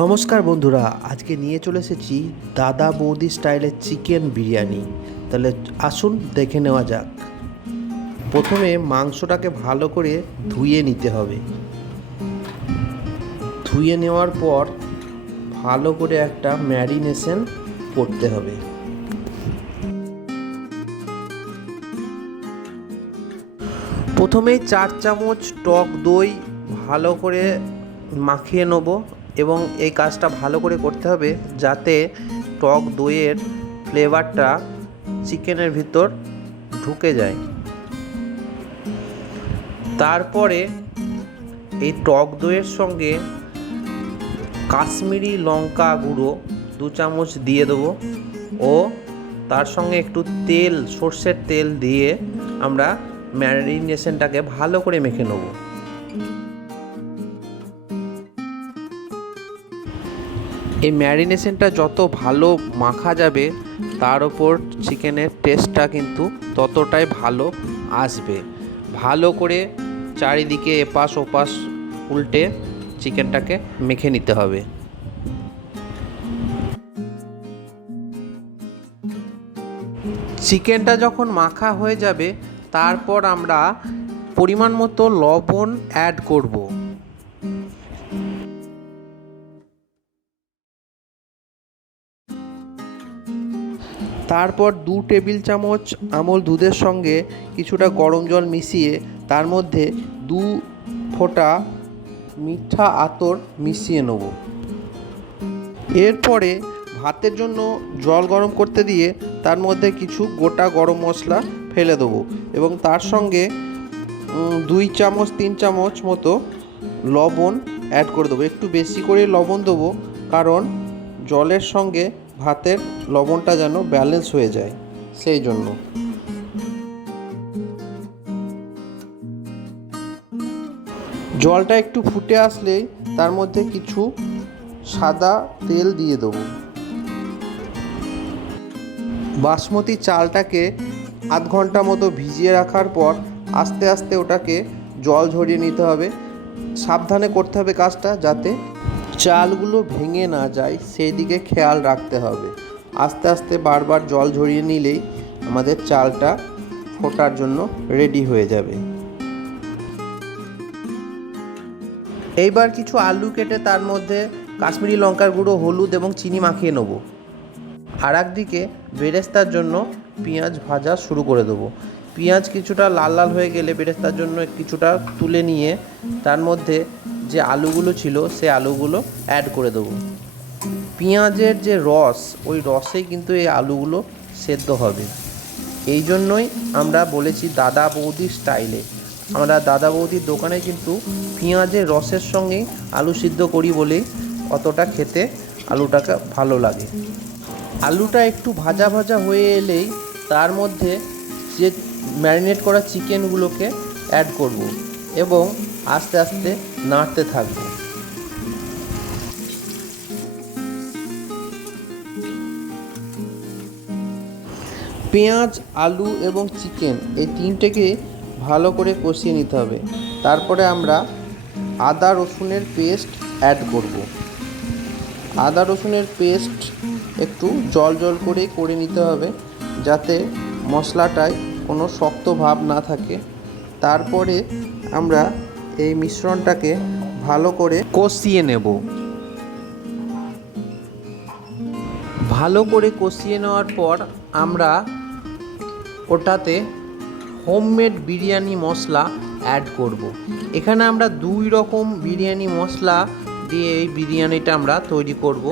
নমস্কার বন্ধুরা, আজকে নিয়ে চলে এসেছি দাদা বৌদি স্টাইলের চিকেন বিরিয়ানি। তাহলে আসুন দেখে নেওয়া যাক। প্রথমে মাংসটাকে ভালো করে ধুয়ে নিতে হবে। ধুয়ে নেওয়ার পর ভালো করে একটা ম্যারিনেশন করতে হবে। প্রথমেই 4 চামচ টক দই ভালো করে মাখিয়ে নেব এবং এই কাজটা ভালো করে করতে হবে যাতে টক দইয়ের ফ্লেভারটা চিকেনের ভিতর ঢুকে যায়। তারপরে এই টক দইয়ের সঙ্গে কাশ্মীরি লঙ্কা গুঁড়ো 2 চামচ দিয়ে দেবো ও তার সঙ্গে একটু তেল, সর্ষের তেল দিয়ে আমরা ম্যারিনেশনটাকে ভালো করে মেখে নেব। এই ম্যারিনেশনটা যত ভালো মাখা যাবে তার ওপর চিকেনের টেস্টটা কিন্তু ততটাই ভালো আসবে। ভালো করে চারিদিকে এপাশ ওপাশ উল্টে চিকেনটাকে মেখে নিতে হবে। চিকেনটা যখন মাখা হয়ে যাবে তারপর আমরা পরিমাণ মতো লবণ অ্যাড করব। তারপর 2 টেবিল চামচ আমল দুধের সঙ্গে কিছুটা গরম জল মিশিয়ে তার মধ্যে 2 ফোঁটা মিঠা আতর মিশিয়ে নেব। এরপরে ভাতের জন্য জল গরম করতে দিয়ে তার মধ্যে কিছু গোটা গরম মশলা ফেলে দেবো এবং তার সঙ্গে 2 চামচ 3 চামচ মতো লবণ অ্যাড করে দেবো। একটু বেশি করে লবণ দেবো কারণ জলের সঙ্গে ভাতের লবণটা যেন ব্যালেন্স হয়ে যায়, সেই জন্য। জলটা একটু ফুটে আসলেই তার মধ্যে কিছু সাদা তেল দিয়ে দেবো। বাসমতি চালটাকে আধ ঘন্টা মতো ভিজিয়ে রাখার পর আস্তে আস্তে ওটাকে জল ঝরিয়ে নিতে হবে। সাবধানে করতে হবে কাজটা যাতে চালগুলো ভেঙে না যায়, সেই দিকে খেয়াল রাখতে হবে। আস্তে আস্তে বারবার জল ঝরিয়ে নিলেই আমাদের চালটা ফোটার জন্য রেডি হয়ে যাবে। এইবার কিছু আলু কেটে তার মধ্যে কাশ্মীরি লঙ্কার গুঁড়ো, হলুদ এবং চিনি মাখিয়ে নেব। আর একদিকে বেরেস্তার জন্য পেঁয়াজ ভাজা শুরু করে দেবো। পেঁয়াজ কিছুটা লাল লাল হয়ে গেলে বেরেস্তার জন্য কিছুটা তুলে নিয়ে তার মধ্যে যে আলুগুলো ছিল সে আলুগুলো অ্যাড করে দেবো। পেঁয়াজের যে রস, ওই রসেই কিন্তু এই আলুগুলো সেদ্ধ হবে। এই জন্যই আমরা বলেছি দাদা বৌদি স্টাইলে। আমরা দাদা বৌদির দোকানে কিন্তু পেঁয়াজের রসের সঙ্গেই আলু সিদ্ধ করি বলেই অতটা খেতে আলুটাকে ভালো লাগে। আলুটা একটু ভাজা ভাজা হয়ে এলেই তার মধ্যে যে ম্যারিনেট করা চিকেনগুলোকে অ্যাড করব এবং আস্তে আস্তে নাড়তে থাকব। পেঁয়াজ, আলু এবং চিকেন এই তিনটেকে ভালো করে কষিয়ে নিতে হবে। তারপরে আমরা আদা রসুনের পেস্ট অ্যাড করব। আদা রসুনের পেস্ট একটু জল জল করে নিতে হবে যাতে মশলাটায় কোনো শক্ত ভাব না থাকে। তারপরে আমরা এই মিশ্রণটাকে ভালো করে কষিয়ে নেব। ভালো করে কষিয়ে নেওয়ার পর আমরা ওটাতে হোমমেড বিরিয়ানি মশলা অ্যাড করব। এখানে আমরা 2 রকম বিরিয়ানি মশলা দিয়ে এই বিরিয়ানিটা আমরা তৈরি করব।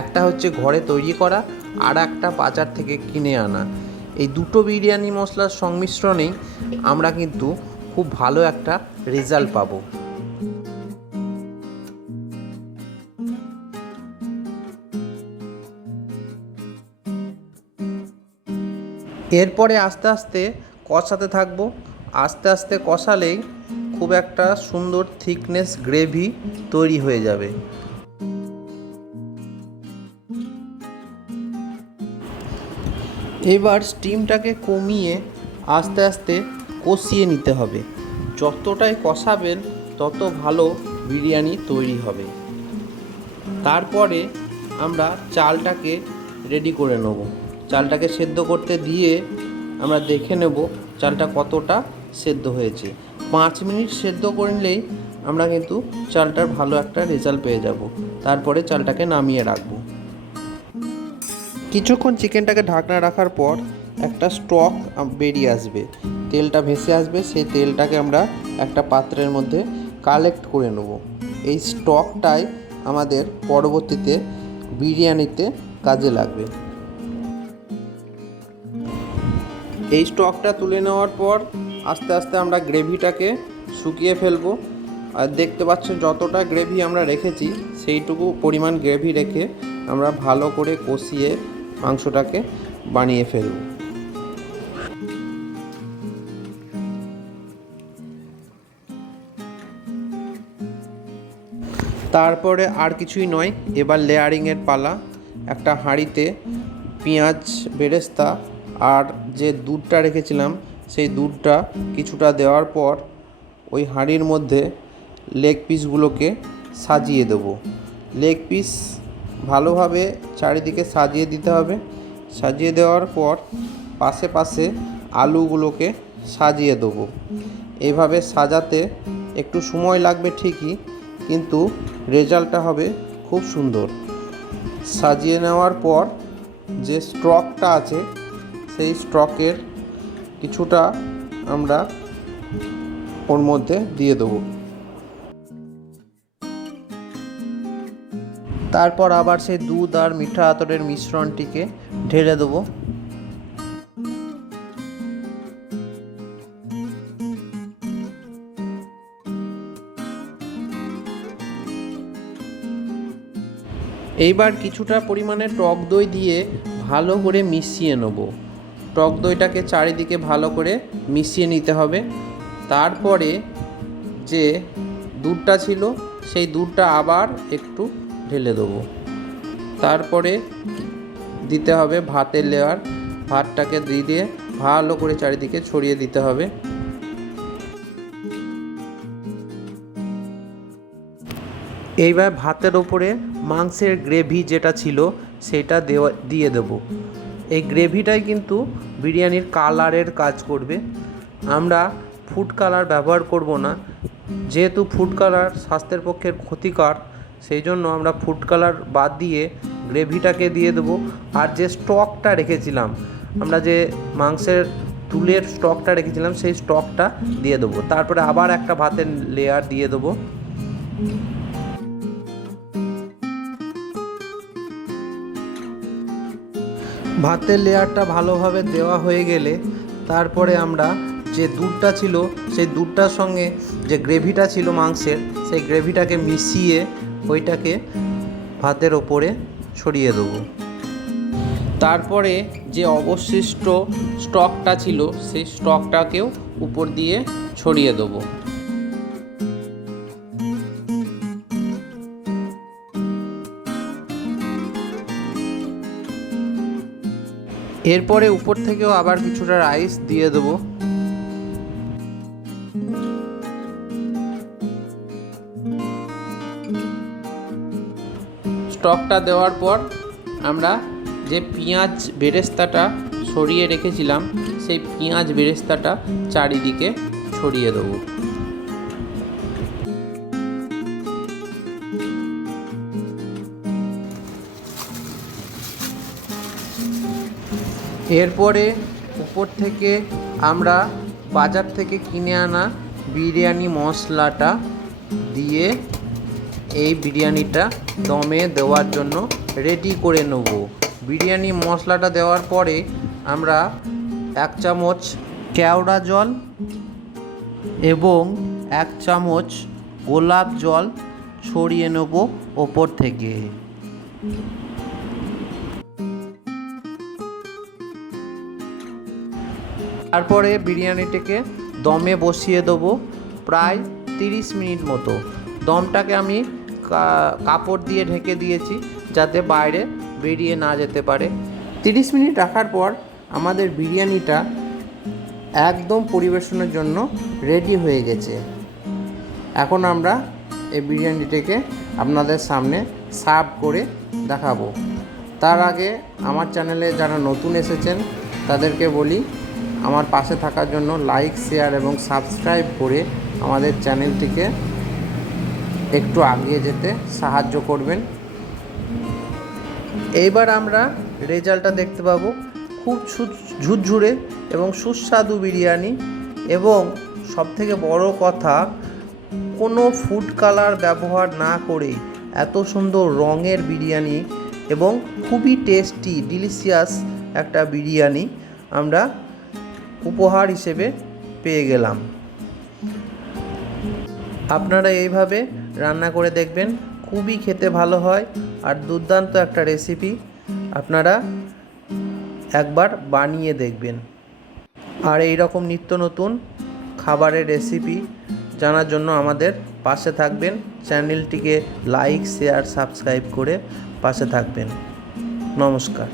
একটা হচ্ছে ঘরে তৈরি করা, আর একটা বাজার থেকে কিনে আনা। এই দুটো বিরিয়ানি মশলার সংমিশ্রণেই আমরা কিন্তু খুব ভালো একটা রেজাল্ট পাবো। এরপরে আস্তে আস্তে কষাতে থাকবো। আস্তে আস্তে কষালেই খুব একটা সুন্দর থিকনেস গ্রেভি তৈরি হয়ে যাবে। এবার স্টিমটাকে কমিয়ে আস্তে আস্তে কষিয়ে নিতে হবে। যতটাই কষাবেন তত ভালো বিরিয়ানি তৈরি হবে। তারপরে আমরা চালটাকে রেডি করে নেব। চালটাকে সেদ্ধ করতে দিয়ে আমরা দেখে নেব চালটা কতটা সেদ্ধ হয়েছে। 5 মিনিট সেদ্ধ করে নিলেই আমরা কিন্তু চালটার ভালো একটা রেজাল্ট পেয়ে যাব। তারপরে চালটাকে নামিয়ে রাখবো। কিছুক্ষণ চিকেনটাকে ঢাকনা রাখার পর একটা স্টক বেরিয়ে আসবে, তেলটা ভেসে আসবে। সেই তেলটাকে আমরা একটা পাত্রের মধ্যে কালেক্ট করে নেব। এই স্টকটাই আমাদের পরবর্তীতে বিরিয়ানিতে কাজে লাগবে। এই স্টকটা তুলে নেওয়ার পর আস্তে আস্তে আমরা গ্রেভিটাকে শুকিয়ে ফেলবো। আর দেখতে পাচ্ছেন যতটা গ্রেভি আমরা রেখেছি সেইটুকু পরিমাণ গ্রেভি রেখে আমরা ভালো করে কষিয়ে মাংসটাকে বানিয়ে ফেলব। তারপরে আর কিছুই নয়, এবার লেয়ারিংয়ের পালা। একটা হাঁড়িতে পেঁয়াজ বেরেস্তা আর যে দুধটা রেখেছিলাম সেই দুধটা কিছুটা দেওয়ার পর ওই হাঁড়ির মধ্যে লেগ পিসগুলোকে সাজিয়ে দেব। লেগ পিস ভালোভাবে চারিদিকে সাজিয়ে দিতে হবে। সাজিয়ে দেওয়ার পর পাশে পাশে আলুগুলোকে সাজিয়ে দেবো। এইভাবে সাজাতে একটু সময় লাগবে ঠিকই, কিন্তু রেজাল্টটা হবে খুব সুন্দর। সাজিয়ে নেওয়ার পর যে স্টকটা আছে সেই স্টকের কিছুটা আমরা ওর মধ্যে দিয়ে দেবো। তারপর আবার সেই দুধ আর মিঠা আতরের মিশ্রণটিকে ঢেলে দেবো। এইবার কিছুটা পরিমাণে টক দই দিয়ে ভালো করে মিশিয়ে নেব। টক দইটাকে চারিদিকে ভালো করে মিশিয়ে নিতে হবে। তারপরে যে দুধটা ছিল সেই দুধটা আবার একটু ঢেলে দেবো। তারপরে দিতে হবে ভাতের লেয়ার। ভাতটাকে দিয়ে ভালো করে চারিদিকে ছড়িয়ে দিতে হবে। এইবার ভাতের ওপরে মাংসের গ্রেভি যেটা ছিল সেটা দিয়ে দেবো। এই গ্রেভিটাই কিন্তু বিরিয়ানির কালারের কাজ করবে। আমরা ফুড কালার ব্যবহার করব না, যেহেতু ফুড কালার স্বাস্থ্যের পক্ষে ক্ষতিকর, সেই জন্য আমরা ফুড কালার বাদ দিয়ে গ্রেভিটাকে দিয়ে দেবো। আর যে স্টকটা রেখেছিলাম, আমরা যে মাংসের তুলের স্টকটা রেখেছিলাম সেই স্টকটা দিয়ে দেবো। তারপরে আবার একটা ভাতের লেয়ার দিয়ে দেবো। ভাতের লেয়ারটা ভালোভাবে দেওয়া হয়ে গেলে তারপরে আমরা যে দুধটা ছিল সেই দুধটার সঙ্গে যে গ্রেভিটা ছিল মাংসের, সেই গ্রেভিটাকে মিশিয়ে ওইটাকে ভাতের ওপরে ছড়িয়ে দেবো। তারপরে যে অবশিষ্ট স্টকটা ছিল সেই স্টকটাকেও উপর দিয়ে ছড়িয়ে দেবো। এরপরে উপর থেকেও আবার কিছুটা রাইস দিয়ে দেবো। স্টকটা দেওয়ার পর আমরা যে পেঁয়াজ বেরেস্তাটা ছড়িয়ে রেখেছিলাম সেই পেঁয়াজ বেরেস্তাটা চারিদিকে ছড়িয়ে দেবো। এরপরে উপর থেকে আমরা বাজার থেকে কিনে আনা বিরিয়ানি মশলাটা দিয়ে এই বিরিয়ানিটা দমে দেওয়ার জন্য রেডি করে নেব। বিরিয়ানি মশলাটা দেওয়ার পরে আমরা 1 চামচ কেওড়া জল এবং 1 চামচ গোলাপ জল ছড়িয়ে নেব ওপর থেকে। তারপরে বিরিয়ানিটাকে দমে বসিয়ে দেবো প্রায় 30 মিনিট মতো। দমটাকে আমি কাপড় দিয়ে ঢেকে দিয়েছি যাতে বাইরে বেরিয়ে না যেতে পারে। 30 মিনিট রাখার পর আমাদের বিরিয়ানিটা একদম পরিবেশনের জন্য রেডি হয়ে গেছে। এখন আমরা এই বিরিয়ানিটাকে আপনাদের সামনে সার্ভ করে দেখাবো। তার আগে আমার চ্যানেলে যারা নতুন এসেছেন তাদেরকে বলি, আমার পাশে থাকার জন্য লাইক, শেয়ার এবং সাবস্ক্রাইব করে আমাদের চ্যানেলটিকে একটু এগিয়ে যেতে সাহায্য করবেন। এইবার আমরা রেজাল্টটা দেখতে পাবো। খুব ঝুরঝুরে এবং সুস্বাদু বিরিয়ানি, এবং সবথেকে বড় কথা, কোনো ফুড কালার ব্যবহার না করেই এত সুন্দর রঙের বিরিয়ানি এবং খুবই টেস্টি ডিলিশিয়াস একটা বিরিয়ানি আমরা উপহার হিসেবে পেয়ে গেলাম। আপনারা এইভাবে রান্না করে দেখবেন, খুবই খেতে ভালো হয় আর দুর্দান্ত একটা রেসিপি। আপনারা একবার বানিয়ে দেখবেন। আর এই রকম নিত্য নতুন খাবারের রেসিপি জানার জন্য আমাদের পাশে থাকবেন। চ্যানেলটিকে লাইক, শেয়ার, সাবস্ক্রাইব করে পাশে থাকবেন। নমস্কার।